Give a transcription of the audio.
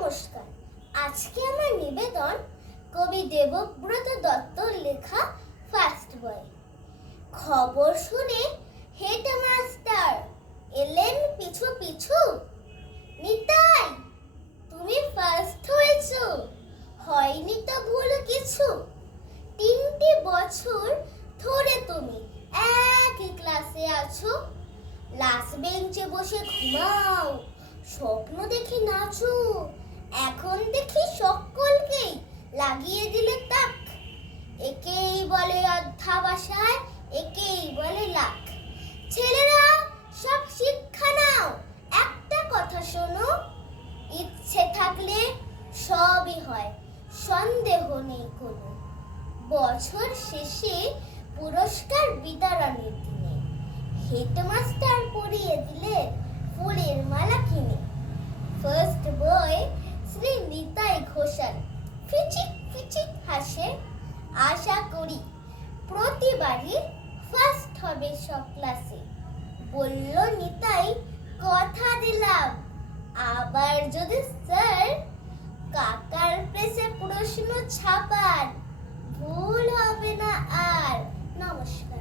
নমস্কার। আজকে আমার নিবেদন কবি দেবব্রত দত্তর লেখা ফার্স্ট বয়। খবর শুনে হেডমাস্টার এলেন পিছু পিছু। নিতাই, তুমি ফার্স্ট হয়েছো, হয়নি তো ভুল কিছু। 3টে বছর ধরে তুমি একই ক্লাসে আছো, লাস্ট বেঞ্চে বসে ঘুমাও, স্বপ্ন দেখে নাচো। এখন দেখি সকলকেই লাগিয়ে দিলে তাক। একেই বলে অধ্যাবসায়, একেই বলে লাখ। ছেলেরা সব শিক্ষা নাও, একটা কথা শোনো, ইচ্ছে থাকলে সবই হয়, সন্দেহ নেই কোনো। বছর শেষে পুরস্কার বিতরণের দিনে হেডমাস্টার পরিয়ে দিলেন ফুলের মালা কিনে। ফার্স্ট বয় শ্রী নিতাই ঘোষাল ফিচিক ফিচিক হাসে। আশা করি প্রতিবারই ফার্স্ট হবে সব ক্লাসে। বলল নিতাই, কথা দিলাম, আবার যদি স্যার কাকার প্রেসে প্রশ্ন ছাপান, ভুল হবে না আর। নমস্কার।